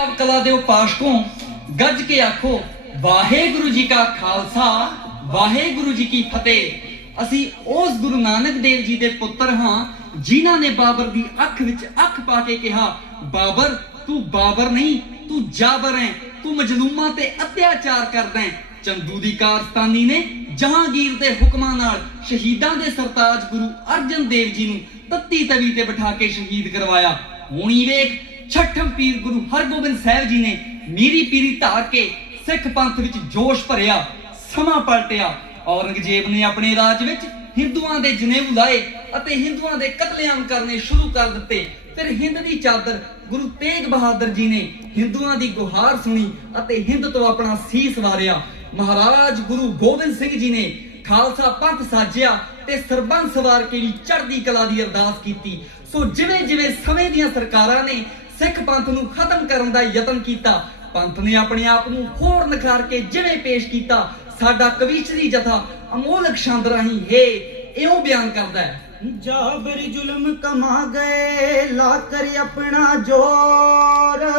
ਸਭ ਕਲਾ ਦੇ ਉਪਾਸ਼ਕੋਂ ਗੱਜ ਕੇ ਆਖੋ, ਵਾਹਿਗੁਰੂ ਜੀ ਕਾ ਖਾਲਸਾ, ਵਾਹਿਗੁਰੂ ਜੀ ਕੀ ਫਤਿਹ। ਅਸੀਂ ਉਸ ਗੁਰੂ ਨਾਨਕ ਦੇਵ ਜੀ ਦੇ ਪੁੱਤਰ ਹਾਂ, ਜਿਨ੍ਹਾਂ ਨੇ ਬਾਬਰ ਦੀ ਅੱਖ ਵਿੱਚ ਅੱਖ ਪਾ ਕੇ ਕਿਹਾ, ਬਾਬਰ, ਤੂੰ ਬਾਬਰ ਨਹੀਂ, ਤੂੰ ਜਾਬਰ ਹੈ, ਤੂੰ ਮਜਲੂਮਾਂ ਤੇ ਅਤਿਆਚਾਰ ਕਰਦਾ ਹੈ। ਚੰਦੂ ਦੀ ਕਾਰਸਤਾਨੀ ਨੇ ਜਹਾਂਗੀਰ ਦੇ ਹੁਕਮਾਂ ਨਾਲ ਸ਼ਹੀਦਾਂ ਦੇ ਸਰਤਾਜ ਗੁਰੂ ਅਰਜਨ ਦੇਵ ਜੀ ਨੂੰ ਤੱਤੀ ਤਵੀ ਤੇ ਬਿਠਾ ਕੇ ਸ਼ਹੀਦ ਕਰਵਾਇਆ। ਹੁਣੀ ਵੇਖ ਛਠਮ ਪੀਰ ਗੁਰੂ ਹਰਗੋਬਿੰਦ ਸਾਹਿਬ ਜੀ ਨੇ ਮੀਰੀ ਪੀਰੀ ਧਾਰ ਕੇ ਸਿੱਖ ਪੰਥ ਵਿੱਚ ਜੋਸ਼ ਭਰਿਆ, ਸਮਾਂ ਪਲਟਿਆ। ਔਰੰਗਜ਼ੇਬ ਨੇ ਆਪਣੇ ਰਾਜ ਵਿੱਚ ਹਿੰਦੂਆਂ ਦੇ ਜਨੇਊ ਲਾਏ ਅਤੇ ਹਿੰਦੂਆਂ ਦੇ ਕਤਲੇਆਮ ਕਰਨੇ ਸ਼ੁਰੂ ਕਰ ਦਿੱਤੇ। ਫਿਰ ਹਿੰਦ ਦੀ ਚਾਦਰ ਗੁਰੂ ਤੇਗ ਬਹਾਦਰ ਜੀ ਨੇ ਹਿੰਦੂਆਂ ਦੀ ਗੁਹਾਰ ਸੁਣੀ ਅਤੇ ਹਿੰਦ ਤੋਂ ਆਪਣਾ ਸੀਸ ਵਾਰਿਆ। ਮਹਾਰਾਜ ਗੁਰੂ ਗੋਬਿੰਦ ਸਿੰਘ ਜੀ ਨੇ ਖਾਲਸਾ ਪੰਥ ਸਾਜਿਆ ਤੇ ਸਰਬੰਸ ਸਵਾਰ ਕੇ ਵੀ ਚੜ੍ਹਦੀ ਕਲਾ ਦੀ ਅਰਦਾਸ ਕੀਤੀ। ਸੋ ਜਿਵੇਂ ਜਿਵੇਂ ਸਮੇਂ ਦੀਆਂ ਸਰਕਾਰਾਂ ਨੇ ਸਿੱਖ ਪੰਥ ਨੂੰ ਖਤਮ ਕਰਨ ਦਾ ਯਤਨ ਕੀਤਾ। ਪੰਥ ਨੇ ਆਪਣੇ ਆਪ ਨੂੰ ਹੋਰ ਨਖਾਰ ਕੇ ਜਿਵੇਂ ਪੇਸ਼ ਕੀਤਾ, ਸਾਡਾ ਕਵੀਸ਼ਰੀ ਜਥਾ ਅਮੋਲਕ ਛੰਦ ਰਾਹੀਂ ਹੈ, ਇਉਂ ਬਿਆਨ ਕਰਦਾ ਹੈ। ਜਾਬਰ ਜ਼ੁਲਮ ਕਮਾ ਗਏ ਲਾ ਕਰ ਆਪਣਾ ਜੋਰ।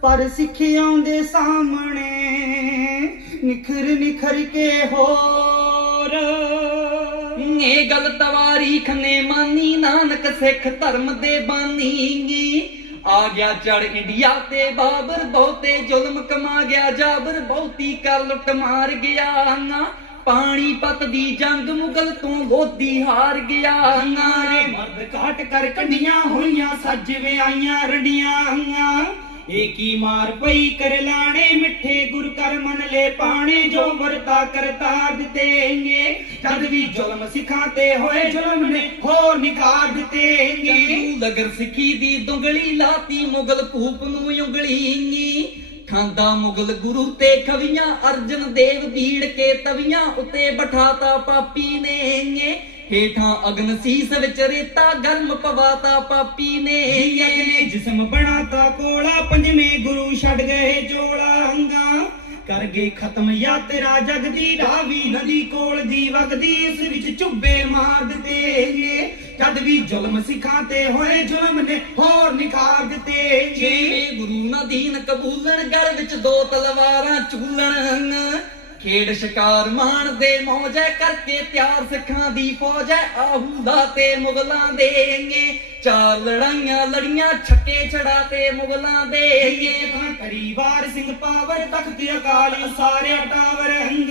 ਪਰ ਸਿੱਖਿਆਂ ਦੇ ਸਾਹਮਣੇ, ਨਿਖਰ ਨਿਖਰ ਕੇ ਹੋਰ। ਇਹ ਗੱਲ ਤਵਾਰੀਖ ਨੇ ਮਾਨੀ ਨਾਨਕ ਸਿੱਖ ਧਰਮ ਦੇ ਬਾਨੀਗੀ ਆ ਗਿਆ ਚੜ ਇੰਡੀਆ ਤੇ ਬਾਬਰ, ਬਹੁਤੇ ਜ਼ੁਲਮ ਕਮਾ ਗਿਆ ਜਾਬਰ, ਬਹੁਤੀ ਕਰ ਲੁੱਟ ਮਾਰ ਗਿਆ ਨਾ। ਪਾਣੀ ਪਤ ਦੀ ਜੰਗ ਮੁਗਲ ਤੋਂ ਗੋਦੀ ਹਾਰ ਗਿਆ ਨਾਰੇ ਮਰਦ ਕਾਟ ਕਰ ਕੰਡੀਆਂ ਹੋਈਆਂ, ਸੱਜ ਵਿਆਈਆਂ ਰੜੀਆਂ ਏ ਮਾਰ ਪਈ ਕਰ ਲਾਣੇ, ਮਿੱਠੇ ਗੁਰ ਕਰ ਮਨ ਲੈ ਪਾਣੇ, ਜੋ ਵਰਤਾ ਕਰਤਾ ਦਿੱਤੇਗੇ ਜਦ ਵੀ ਜ਼ੁਲਮ ਸਿਖਾਂ ਹੋਏ, ਜ਼ੁਲਮ ਨੇ ਹੋਰ ਨਿਕਾਲ ਦਿੱਤੇਗੇ ਲਗਰ ਸਿੱਖੀ ਦੀ ਦੁੰਗਲੀ ਲਾਤੀ, ਮੁਗਲ ਭੂਪ ਨੂੰ ਉਂਗਲੀ ਖਾਂਦਾ ਮੁਗਲ ਗੁਰੂ ਤੇ ਖਵੀਆਂ, ਅਰਜਨ ਦੇਵ ਬੀੜ ਕੇ ਤਵੀਆਂ ਉੱਤੇ ਬਠਾਤਾ ਪਾਪੀ ਨੇ ਹੇਠਾਂ ਅਗਨ ਸੀਸ ਵਿੱਚ ਰੇਤਾ ਗਰਮ ਪਵਾਤਾ ਪਾਪੀ ਨੇ। ਜਗ ਨੇ ਜਿਸਮ ਬਣਾਤਾ ਕੋਲਾ ਪੰਜਵੇਂ ਗੁਰੂ ਛੱਡ ਗਏ ਜੋੜਾ ਅੰਗਾ ਕਰ ਗਏ ਖਤਮ ਯਾਤਰਾ ਜਗ ਦੀ ਰਾਵੀ ਨਦੀ ਕੋਲ ਦੀ ਵਗਦੀ ਇਸ ਵਿੱਚ ਚੁੱਬੇ ਮਾਰ ਦਿੱਤੇ ਜਦ ਵੀ ਜ਼ੁਲਮ ਸਿਖਾਂ ਤੇ ਹੋਏ ਜ਼ੁਲਮ ਨੇ ਹੋਰ ਨਿਖਾਰ ਦਿੱਤੇ ਛੇਵੇਂ ਗੁਰੂ ਨਾ ਦੀਨ ਕਬੂਲਣ ਗੜ ਵਿੱਚ ਦੋ ਤਲਵਾਰਾਂ ਚੂਲਣ। ਖੇਡ ਸ਼ਿਕਾਰ ਮਾਣ ਦੇ ਮੌਜੈ ਕਰਕੇ ਤਿਆਰ ਸਿੱਖਾਂ ਦੀ ਫੌਜ ਹੈ। ਆਹੂਦਾ ਤੇ ਮੁਗਲਾਂ ਦੇਂਗੇ ਚਾਰ ਲੜਾਈਆਂ ਲੜੀਆਂ, ਛੱਕੇ ਛੜਾ ਤੇ ਮੁਗਲਾਂ ਦੇ ਇਹ ਤਾਂ ਕਰੀਵਾਰ ਸਿੰਘ ਪਾਵਰ, ਤਖਤ ਅਕਾਲ ਸਾਰੇ ਟਾਵਰ, ਹੰਗ।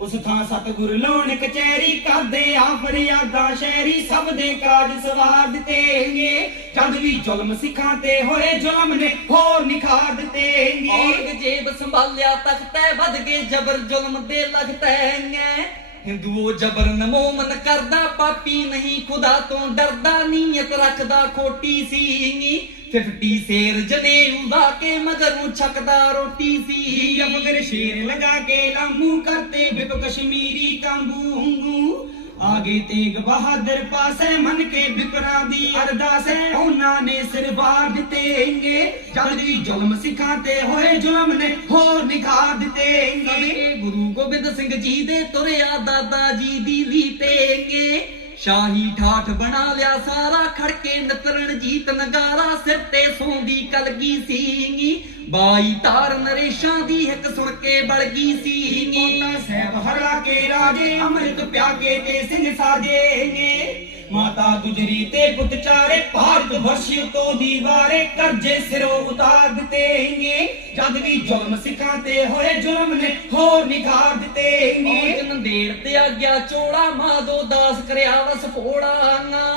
ਉਸ ਥਾਂ ਸਤਿਗੁਰ ਲੋਣ ਕਚਹਿਰੀ ਕਰਦੇ ਆ ਫਰਿਆਦਾਂ ਸ਼ਹਿਰੀ ਸਭ ਦੇ ਕਾਜ ਸਵਾਰ ਦਿੱਤੇਗੇ। ਜਦ ਵੀ ਜ਼ੁਲਮ ਸਿੱਖਾਂ ਤੇ ਹੋਏ ਜ਼ੁਲਮ ਨੇ ਹੋਰ ਨਿਖਾਰ ਦਿੱਤੇਗੇ। ਔਰੰਗਜ਼ੇਬ ਸੰਭਾਲਿਆ ਤਖਤੈ ਵੱਧ ਗਏ ਜਬਰ ਜ਼ੁਲਮ ਦੇ ਲਗਤੈਂਗੇ ਹਿੰਦੂਓ ਜਬਰਨ ਮੋਮਨ ਕਰਦਾ ਪਾਪੀ ਨਹੀਂ ਖੁਦਾ ਤੋਂ ਡਰਦਾ ਨੀਅਤ ਰੱਖਦਾ ਖੋਟੀ ਸੀ 50 ਸੇਰ ਜਨੇਊ ਲਾ ਕੇ ਮਗਰ ਨੂੰ ਛਕਦਾ ਰੋਟੀ ਸੀ। ਅਫਗਰ ਸ਼ੇਰ ਲਗਾ ਕੇ ਲਾਮੂ ਕਰਤੇ ਬਿਪ ਕਸ਼ਮੀਰੀ ਕਾਂਬੂ ਆਗੇ ਤੇਗ ਬਹਾਦਰ ਪਾਸੇ ਮਨ ਕੇ ਬਿਪਰਾ ਦੀ ਅਰਦਾਸ ਹੈ। ਉਹਨਾਂ ਨੇ ਸਿਰ ਬਾਰ ਦਿੱਤੇਗੇ ਜਦ ਵੀ ਜ਼ੁਲਮ ਸਿਖਾਂ ਤੇ ਹੋਏ ਜ਼ੁਲਮ ਨੇ ਹੋਰ ਨਿਖਾਰ ਦਿੱਤੇਗੇ ਗੁਰੂ ਗੋਬਿੰਦ ਸਿੰਘ ਜੀ ਦੇ ਤੁਰਿਆ ਦਾਦਾ ਜੀ ਦੀ ਲੀਤੇਗੇ ਸ਼ਾਹੀ ਠਾਠ ਬਣਾ ਲਿਆ ਸਾਰਾ, ਖੜਕੇ ਨਤਰਣ ਜੀਤ ਨਗਾਰਾ ਸਿਰ ਤੇ ਸੌਂਦੀ ਕਲਗੀ ਸੀਗੀ। ਬਾਈ ਤਾਰ ਨਰੇਸ਼ਾਂ ਦੀ ਹਿੱਕ ਸੁਣ ਕੇ ਬਲਗੀ ਸੀਗੀ। ਕੋਟਾ ਸਹਿਬ ਹਰਾ ਕੇ ਰਾਜੇ, ਅੰਮ੍ਰਿਤ ਪਿਆ ਕੇ ਤੇ ਸਿੰਘ ਸਾਜੇਗੇ। ਮਾਤਾ ਗੁਜਰੀ ਤੇ ਪੁੱਤ ਚਾਰੇ ਭਾਰਤ ਵਰਸ਼ ਤੋਂ ਦੀਵਾਰੇ ਕਰਜ਼ੇ ਸਿਰੋਂ ਉਤਾਰ ਦਿੱਤੇਗੇ ਜਦ ਵੀ ਜ਼ੁਲਮ ਸਿਖਾਂ ਤੇ ਹੋਏ ਜ਼ੁਲਮ ਨੇ ਹੋਰ ਨਿਖਾਰ ਦਿੱਤੇਗੇ ਮੋਜਨ ਦੇਰ ਤੇ ਆ ਗਿਆ ਚੋਲਾ ਮਾਦੋ ਦਾਸ ਕਰਿਆ ਵਸ ਫੋੜਾ ਨਾ।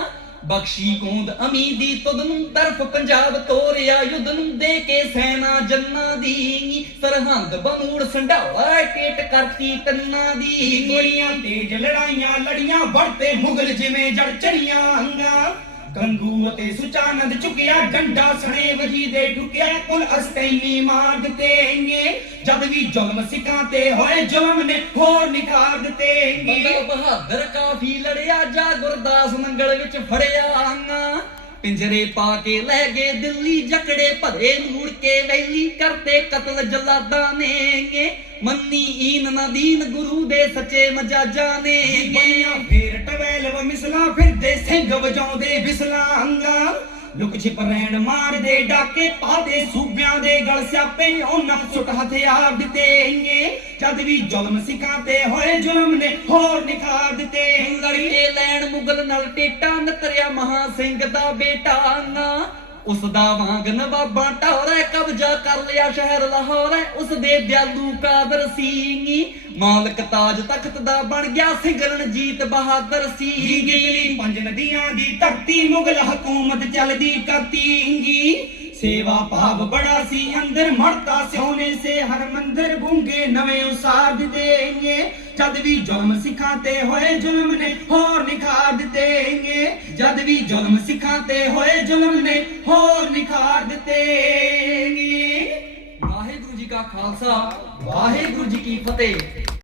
ਬਖਸ਼ੀ ਕੂੰਦ ਅਮੀ ਦੀ ਨੂੰ ਤਰਫ ਪੰਜਾਬ ਤੋਰਿਆ, ਯੁੱਧ ਨੂੰ ਦੇ ਕੇ ਸੈਨਾ ਜੰਨਾ ਦੀ। ਸਰਹੰਦ ਬਮੂੜ ਸੰਢਾਵਾ ਟੇਟ ਕਰਤੀ ਤੰਨਾ ਦੀ। ਗੋਲੀਆਂ ਤੇਜ ਲੜਾਈਆਂ, ਲੜੀਆਂ ਵੜਤੇ ਮੁਗਲ ਜਿਵੇਂ ਜੜ ਚੜੀਆਂ ਹੰਗਾ ਗੰਗੂ ਅਤੇ ਸੁਚਾਨੰਦ ਚੁਕਿਆ ਡੰਡਾ ਸਣੇ ਵਜੀ ਦੇ ਢੁਕਿਆ, ਕੁਲ ਅਸਤੈਨੀ ਮਾਰ ਦਿੱਤੇਗੇ ਜਦ ਵੀ ਜ਼ੁਲਮ ਸਿੱਖਾਂ ਤੇ ਹੋਏ ਜ਼ੁਲਮ ਨੇ ਹੋਰ ਨਿਖਾਰ ਦਿੱਤੇਗੇ ਬੰਦਾ ਬਹਾਦਰ ਕਾਫੀ ਲੜਿਆ, ਜਾ ਗੁਰਦਾਸ ਮੰਗਲ ਵਿੱਚ ਫੜਿਆ ਆਂਗਾ। ਪਿੰਜਰੇ ਪਾ ਕੇ ਲੈ ਗਏ ਦਿੱਲੀ, ਜਕੜੇ ਭਰੇ ਨੂੰ ਕੇ ਵੈਲੀ ਕਰਤੇ ਕਤਲ ਜਲਾਦਾਂ ਨੇ ਮੰਨੀ ਈਨ ਨਦੀਨ ਗੁਰੂ ਦੇ ਸੱਚੇ ਮਜਾਜਾਂ ਨੇ ਬਣੀਆਂ ਫੇਰ ਟਵੈਲਵ ਮਿਸਲਾ ਫਿਰਦੇ ਸਿੰਘ ਵਜਾਉਂਦੇ ਬਿਸਲਾਂਗਾ ਲੁਕ ਛਿਪ ਰਹਿਣ ਮਾਰਦੇ ਡਾਕੇ ਪਾਦੇ ਸੂਬਿਆਂ ਦੇ ਗਲ ਸਿਆਪੇ ਉਹਨਾਂ ਸੁੱਟ ਹਥਿਆਰ ਦਿੱਤੇ ਜਦ ਵੀ ਜ਼ੁਲਮ ਸਿੱਖਾਂ ਤੇ ਹੋਏ ਜ਼ੁਲਮ ਨੇ ਹੋਰ ਨਿਖਾਰ ਦਿੱਤੇ ਲੜਕੇ ਲੈਣ ਮੁਗਲ ਨਾਲ ਟੇਟਾ ਨਤਰਿਆ ਮਹਾ ਸਿੰਘ ਦਾ ਬੇਟਾ ਨਾ। ਉਸ ਦਾ ਵਾਂਗ ਨਵਾਬਾਂ ਟੌਰੇ ਕਬਜ਼ਾ ਕਰ ਲਿਆ ਸ਼ਹਿਰ ਲਾਹੌਰ ਉਸ ਦੇ ਦਿਆਲੂ ਕਾਦਰ ਸਿੰਘ ਮਾਲਕ ਤਾਜ ਤਖਤ ਦਾ ਬਣ ਗਿਆ ਸਿੰਘ ਰਣਜੀਤ ਬਹਾਦਰ ਜੀ ਪੰਜ ਨਦੀਆਂ ਦੀ ਧਰਤੀ ਮੁਗਲ ਹਕੂਮਤ ਚੱਲਦੀ ਕਰਤੀ ਸੇਵਾ ਭਾਵ ਬੜਾ ਸੀ, ਅੰਦਰ ਮਰਤਾ ਸੋਨੇ ਸੇ ਹਰ ਮੰਦਰ ਗੂੰਗੇ ਨਵੇਂ ਉਸਾਰ ਦਿੱਤੇਗੇ। ਜਦ ਵੀ ਜ਼ੁਲਮ ਸਿਖਾਤੇ ਹੋਏ ਜ਼ੁਲਮ ਨੇ ਹੋਰ ਨਿਖਾਰ ਦਿੱਤੇਗੇ। ਜਦ ਵੀ ਜ਼ੁਲਮ ਸਿੱਖਾਂ ਤੇ ਹੋਏ ਜ਼ੁਲਮ ਨੇ ਹੋਰ ਨਿਖਾਰ ਦਿੱਤੇਗੇ। ਵਾਹਿਗੁਰੂ ਜੀ ਕਾ ਖਾਲਸਾ, ਵਾਹਿਗੁਰੂ ਜੀ ਕੀ ਫਤਿਹ।